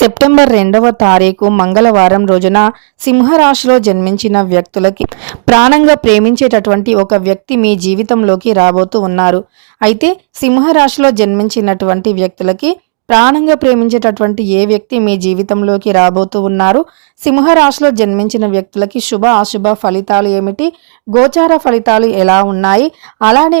September రెండవ తారీఖు మంగళవారం రోజున సింహరాశిలో జన్మించిన వ్యక్తులకి ప్రాణంగా ప్రేమించేటటువంటి ఒక వ్యక్తి మీ జీవితంలోకి రాబోతూ ఉన్నారు. అయితే సింహరాశిలో జన్మించినటువంటి వ్యక్తులకి ప్రాణంగా ప్రేమించేటటువంటి ఏ వ్యక్తి మీ జీవితంలోకి రాబోతూ ఉన్నారు? సింహరాశిలో జన్మించిన వ్యక్తులకి శుభ అశుభ ఫలితాలు ఏమిటి? గోచార ఫలితాలు ఎలా ఉన్నాయి? అలానే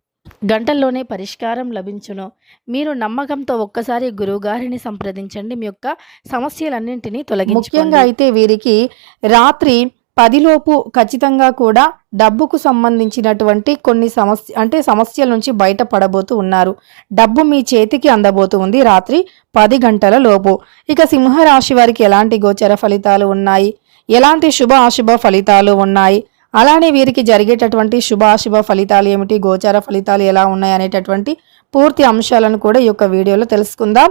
గంటల్లోనే పరిష్కారం లభించును. మీరు నమ్మకంతో ఒక్కసారి గురువుగారిని సంప్రదించండి. మీ యొక్క సమస్యలన్నింటినీ తొలగించుకోండి. ముఖ్యంగా అయితే వీరికి రాత్రి పదిలోపు ఖచ్చితంగా కూడా డబ్బుకు సంబంధించినటువంటి కొన్ని సమస్య అంటే సమస్యల నుంచి బయటపడబోతూ ఉన్నారు. డబ్బు మీ చేతికి అందబోతూ ఉంది రాత్రి పది గంటల లోపు. ఇక సింహరాశి వారికి ఎలాంటి గోచర ఫలితాలు ఉన్నాయి? ఎలాంటి శుభ అశుభ ఫలితాలు ఉన్నాయి? అలానే వీరికి జరిగేటటువంటి శుభ అశుభ ఫలితాలు ఏమిటి? గోచార ఫలితాలు ఎలా ఉన్నాయి అనేటటువంటి పూర్తి అంశాలను కూడా ఈ యొక్క వీడియోలో తెలుసుకుందాం.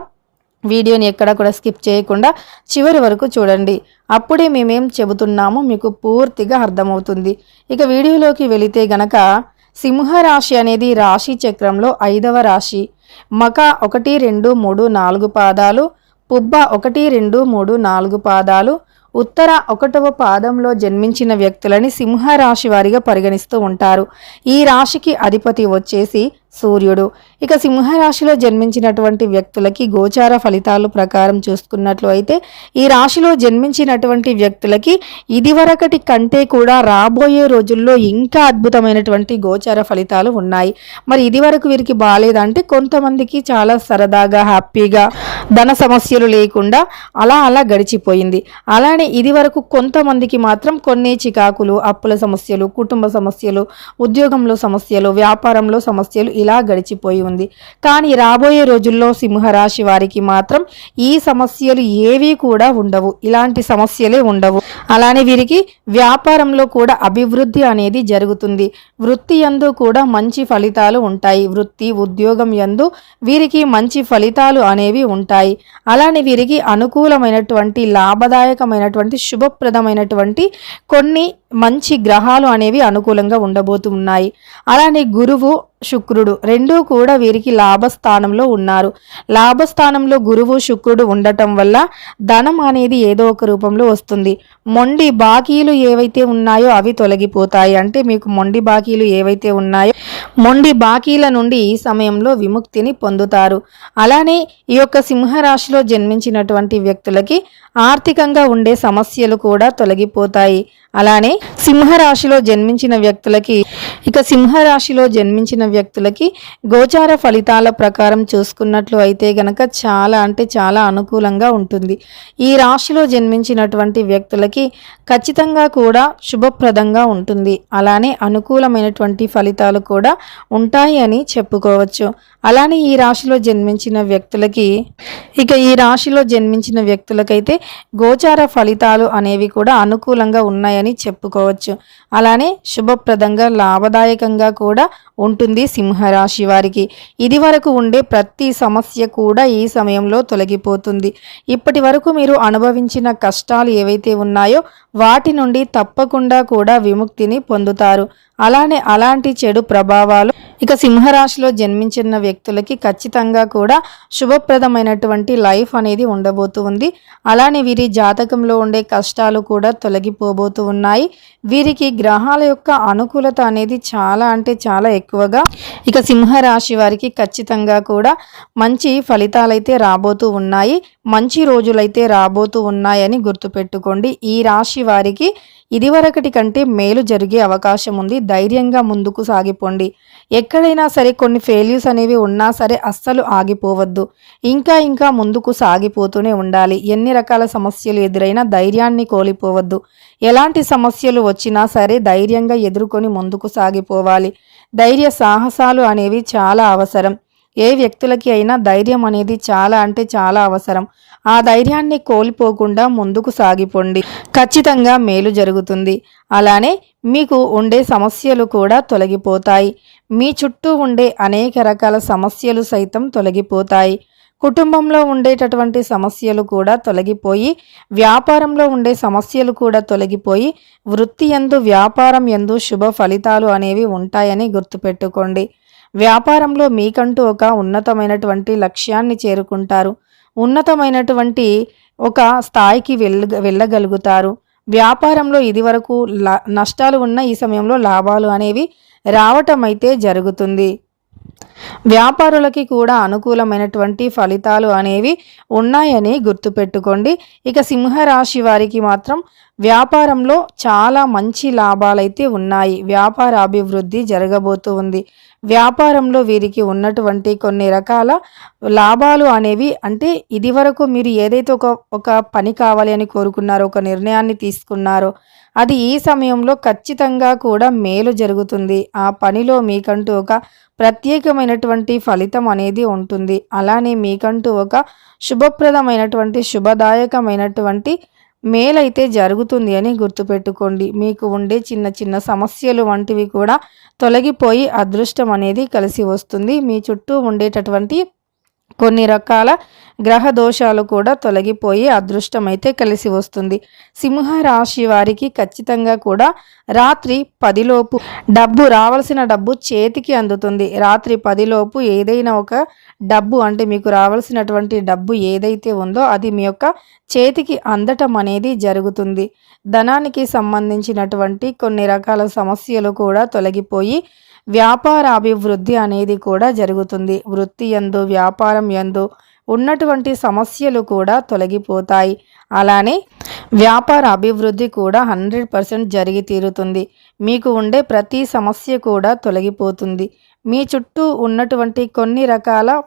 వీడియోని ఎక్కడ కూడా స్కిప్ చేయకుండా చివరి వరకు చూడండి. అప్పుడే మేమేం చెబుతున్నామో మీకు పూర్తిగా అర్థమవుతుంది. ఇక వీడియోలోకి వెళితే గనక సింహరాశి అనేది రాశి చక్రంలో ఐదవ రాశి. మక ఒకటి రెండు మూడు నాలుగు పాదాలు పుబ్బ ఒకటి రెండు మూడు నాలుగు పాదాలు ఉత్తర ఒకటవ పాదంలో జన్మించిన వ్యక్తులని సింహరాశి వారిగా పరిగణిస్తూ ఉంటారు. ఈ రాశికి అధిపతి వచ్చేసి సూర్యుడు. ఇక సింహరాశిలో జన్మించినటువంటి వ్యక్తులకి గోచార ఫలితాలు ప్రకారం చూసుకున్నట్లు అయితే ఈ రాశిలో జన్మించినటువంటి వ్యక్తులకి ఇదివరకటి కంటే కూడా రాబోయే రోజుల్లో ఇంకా అద్భుతమైనటువంటి గోచార ఫలితాలు ఉన్నాయి. మరి ఇదివరకు వీరికి బాగాలేదంటే కొంతమందికి చాలా సరదాగా హ్యాపీగా ధన సమస్యలు లేకుండా అలా అలా గడిచిపోయింది. అలానే ఇదివరకు కొంతమందికి మాత్రం కొన్ని చికాకులు అప్పుల సమస్యలు కుటుంబ సమస్యలు ఉద్యోగంలో సమస్యలు వ్యాపారంలో సమస్యలు ఇలా గడిచిపోయి ఉంది. కానీ రాబోయే రోజుల్లో సింహరాశి వారికి మాత్రం ఈ సమస్యలు ఏవి కూడా ఉండవు. ఇలాంటి సమస్యలే ఉండవు. అలానే వీరికి వ్యాపారంలో కూడా అభివృద్ధి అనేది జరుగుతుంది. వృత్తి యందు కూడా మంచి ఫలితాలు ఉంటాయి. వృత్తి ఉద్యోగం యందు వీరికి మంచి ఫలితాలు అనేవి ఉంటాయి. అలానే వీరికి అనుకూలమైనటువంటి లాభదాయకమైనటువంటి శుభప్రదమైనటువంటి కొన్ని మంచి గ్రహాలు అనేవి అనుకూలంగా ఉండబోతున్నాయి. అలానే గురువు శుక్రుడు రెండూ కూడా వీరికి లాభస్థానంలో ఉన్నారు. లాభస్థానంలో గురువు శుక్రుడు ఉండటం వల్ల ధనం అనేది ఏదో ఒక రూపంలో వస్తుంది. మొండి బాకీలు ఏవైతే ఉన్నాయో అవి తొలగిపోతాయి. అంటే మీకు మొండి బాకీలు ఏవైతే ఉన్నాయో మొండి బాకీల నుండి ఈ సమయంలో విముక్తిని పొందుతారు. అలానే ఈ యొక్క సింహరాశిలో జన్మించినటువంటి వ్యక్తులకి ఆర్థికంగా ఉండే సమస్యలు కూడా తొలగిపోతాయి. అలానే సింహరాశిలో జన్మించిన వ్యక్తులకి ఇక సింహరాశిలో జన్మించిన వ్యక్తులకి గోచార ఫలితాల ప్రకారం చూసుకున్నట్లు అయితే గనక చాలా అంటే చాలా అనుకూలంగా ఉంటుంది. ఈ రాశిలో జన్మించినటువంటి వ్యక్తులకి ఖచ్చితంగా కూడా శుభప్రదంగా ఉంటుంది. అలానే అనుకూలమైనటువంటి ఫలితాలు కూడా ఉంటాయి అని చెప్పుకోవచ్చు. అలానే ఈ రాశిలో జన్మించిన వ్యక్తులకి ఇక ఈ రాశిలో జన్మించిన వ్యక్తులకైతే గోచార ఫలితాలు అనేవి కూడా అనుకూలంగా ఉన్నాయని చెప్పుకోవచ్చు. అలానే శుభప్రదంగా లాభదాయకంగా కూడా ఉంటుంది సింహరాశి వారికి. ఇది వరకు ఉండే ప్రతి సమస్య కూడా ఈ సమయంలో తొలగిపోతుంది. ఇప్పటి వరకు మీరు అనుభవించిన కష్టాలు ఏవైతే ఉన్నాయో వాటి నుండి తప్పకుండా కూడా విముక్తిని పొందుతారు. అలానే అలాంటి చెడు ప్రభావాలు ఇక సింహరాశిలో జన్మించిన వ్యక్తులకి ఖచ్చితంగా కూడా శుభప్రదమైనటువంటి లైఫ్ అనేది ఉండబోతూ ఉంది. అలానే వీరి జాతకంలో ఉండే కష్టాలు కూడా తొలగిపోబోతూ ఉన్నాయి. వీరికి గ్రహాల యొక్క అనుకూలత అనేది చాలా అంటే చాలా ఎక్కువగా ఇక సింహరాశి వారికి ఖచ్చితంగా కూడా మంచి ఫలితాలైతే రాబోతూ ఉన్నాయి. మంచి రోజులైతే రాబోతూ ఉన్నాయని గుర్తుపెట్టుకోండి. ఈ రాశి వారికి ఇదివరకటి కంటే మేలు జరిగే అవకాశం ఉంది. ధైర్యంగా ముందుకు సాగిపోండి. ఎక్కడైనా సరే కొన్ని ఫెయిల్యూర్స్ అనేవి ఉన్నా సరే అస్సలు ఆగిపోవద్దు. ఇంకా ఇంకా ముందుకు సాగిపోతూనే ఉండాలి. ఎన్ని రకాల సమస్యలు ఎదురైనా ధైర్యాన్ని కోల్పోవద్దు. ఎలాంటి సమస్యలు వచ్చినా సరే ధైర్యంగా ఎదుర్కొని ముందుకు సాగిపోవాలి. ధైర్య సాహసాలు అనేవి చాలా అవసరం. ఏ వ్యక్తులకి అయినా ధైర్యం అనేది చాలా అంటే చాలా అవసరం. ఆ ధైర్యాన్ని కోల్పోకుండా ముందుకు సాగిపోండి. ఖచ్చితంగా మేలు జరుగుతుంది. అలానే మీకు ఉండే సమస్యలు కూడా తొలగిపోతాయి. మీ చుట్టూ ఉండే అనేక రకాల సమస్యలు సైతం తొలగిపోతాయి. కుటుంబంలో ఉండేటటువంటి సమస్యలు కూడా తొలగిపోయి వ్యాపారంలో ఉండే సమస్యలు కూడా తొలగిపోయి వృత్తి ఎందు వ్యాపారం ఎందు శుభ ఫలితాలు అనేవి ఉంటాయని గుర్తుపెట్టుకోండి. వ్యాపారంలో మీకంటూ ఒక ఉన్నతమైనటువంటి లక్ష్యాన్ని చేరుకుంటారు. ఉన్నతమైనటువంటి ఒక స్థాయికి వెళ్ళ వెళ్ళగలుగుతారు. వ్యాపారంలో ఇదివరకు నష్టాలు ఉన్న ఈ సమయంలో లాభాలు అనేవి రావటం అయితే జరుగుతుంది. వ్యాపారులకి కూడా అనుకూలమైనటువంటి ఫలితాలు అనేవి ఉన్నాయని గుర్తుపెట్టుకోండి. ఇక సింహరాశి వారికి మాత్రం వ్యాపారంలో చాలా మంచి లాభాలైతే ఉన్నాయి. వ్యాపార అభివృద్ధి జరగబోతూ ఉంది. వ్యాపారంలో వీరికి ఉన్నటువంటి కొన్ని రకాల లాభాలు అనేవి అంటే ఇది వరకు మీరు ఏదైతే ఒక ఒక పని కావాలి అని కోరుకున్నారో ఒక నిర్ణయాన్ని తీసుకున్నారో అది ఈ సమయంలో ఖచ్చితంగా కూడా మేలు జరుగుతుంది. ఆ పనిలో మీకంటూ ఒక ప్రత్యేకమైనటువంటి ఫలితం అనేది ఉంటుంది. అలానే మీకంటూ ఒక శుభప్రదమైనటువంటి శుభదాయకమైనటువంటి మేలైతే జరుగుతుంది అని గుర్తుపెట్టుకోండి. మీకు ఉండే చిన్న చిన్న సమస్యలు వంటివి కూడా తొలగిపోయి అదృష్టం అనేది కలిసి వస్తుంది. మీ చుట్టూ ఉండేటటువంటి కొన్ని రకాల గ్రహ దోషాలు కూడా తొలగిపోయి అదృష్టమైతే కలిసి వస్తుంది. సింహ రాశి వారికి ఖచ్చితంగా కూడా రాత్రి పదిలోపు డబ్బు రావాల్సిన డబ్బు చేతికి అందుతుంది. రాత్రి పదిలోపు ఏదైనా ఒక డబ్బు అంటే మీకు రావాల్సినటువంటి డబ్బు ఏదైతే ఉందో అది మీ యొక్క చేతికి అందటం అనేది జరుగుతుంది. ధనానికి సంబంధించినటువంటి కొన్ని రకాల సమస్యలు కూడా తొలగిపోయి వ్యాపార అభివృద్ధి అనేది కూడా జరుగుతుంది. వృత్తి ఎందు వ్యాపారం ఎందు ఉన్నటువంటి సమస్యలు కూడా తొలగిపోతాయి. అలానే వ్యాపార అభివృద్ధి కూడా హండ్రెడ్ పర్సెంట్ జరిగి తీరుతుంది. మీకు ఉండే ప్రతి సమస్య కూడా తొలగిపోతుంది. మీ చుట్టూ ఉన్నటువంటి కొన్ని రకాల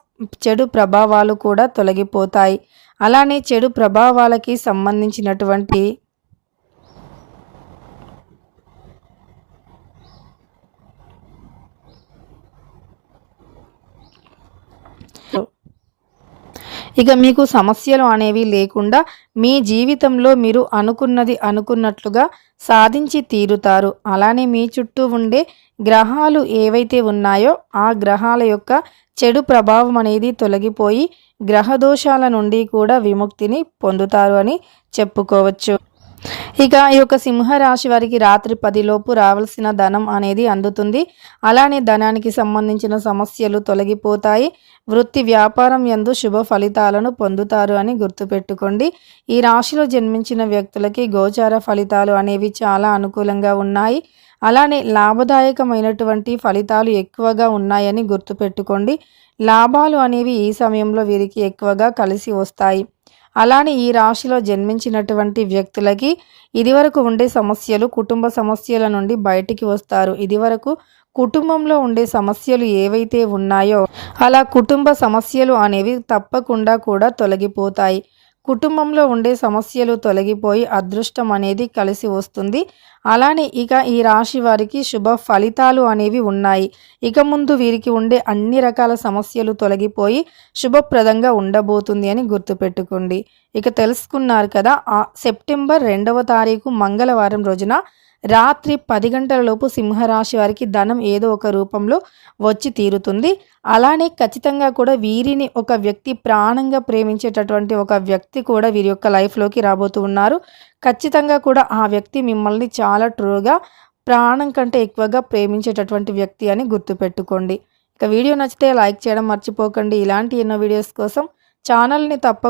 చెడు ప్రభావాలు కూడా తొలగిపోతాయి. అలానే చెడు ప్రభావాలకి సంబంధించినటువంటి ఇక మీకు సమస్యలు అనేవి లేకుండా మీ జీవితంలో మీరు అనుకున్నది అనుకున్నట్లుగా సాధించి తీరుతారు. అలానే మీ చుట్టూ ఉండే గ్రహాలు ఏవైతే ఉన్నాయో ఆ గ్రహాల యొక్క చెడు ప్రభావం అనేది తొలగిపోయి గ్రహదోషాల నుండి కూడా విముక్తిని పొందుతారు అని చెప్పుకోవచ్చు. ఇక ఈ యొక్క సింహరాశి వారికి రాత్రి పదిలోపు రావాల్సిన ధనం అనేది అందుతుంది. అలానే ధనానికి సంబంధించిన సమస్యలు తొలగిపోతాయి. వృత్తి వ్యాపారం ఎందు శుభ ఫలితాలను పొందుతారు అని గుర్తుపెట్టుకోండి. ఈ రాశిలో జన్మించిన వ్యక్తులకి గోచార ఫలితాలు అనేవి చాలా అనుకూలంగా ఉన్నాయి. అలానే లాభదాయకమైనటువంటి ఫలితాలు ఎక్కువగా ఉన్నాయని గుర్తుపెట్టుకోండి. లాభాలు అనేవి ఈ సమయంలో వీరికి ఎక్కువగా కలిసి వస్తాయి. అలానే ఈ రాశిలో జన్మించినటువంటి వ్యక్తులకి ఇదివరకు ఉండే సమస్యలు కుటుంబ సమస్యల నుండి బయటికి వస్తారు. ఇదివరకు కుటుంబంలో ఉండే సమస్యలు ఏవైతే ఉన్నాయో అలా కుటుంబ సమస్యలు అనేవి తప్పకుండా కూడా తొలగిపోతాయి. కుటుంబంలో ఉండే సమస్యలు తొలగిపోయి అదృష్టం అనేది కలిసి వస్తుంది. అలానే ఇక ఈ రాశి వారికి శుభ ఫలితాలు అనేవి ఉన్నాయి. ఇక ముందు వీరికి ఉండే అన్ని రకాల సమస్యలు తొలగిపోయి శుభప్రదంగా ఉండబోతుంది అని గుర్తుపెట్టుకోండి. ఇక తెలుసుకున్నారు కదా ఆ సెప్టెంబర్ రెండవ తారీఖు మంగళవారం రోజున రాత్రి పది గంటలలోపు సింహరాశి వారికి ధనం ఏదో ఒక రూపంలో వచ్చి తీరుతుంది. అలానే ఖచ్చితంగా కూడా వీరిని ఒక వ్యక్తి ప్రాణంగా ప్రేమించేటటువంటి ఒక వ్యక్తి కూడా వీరి యొక్క లైఫ్లోకి రాబోతూ ఉన్నారు. ఖచ్చితంగా కూడా ఆ వ్యక్తి మిమ్మల్ని చాలా ట్రూగా ప్రాణం కంటే ఎక్కువగా ప్రేమించేటటువంటి వ్యక్తి అని గుర్తుపెట్టుకోండి. ఇక వీడియో నచ్చితే లైక్ చేయడం మర్చిపోకండి. ఇలాంటి ఎన్నో వీడియోస్ కోసం ఛానల్ని తప్ప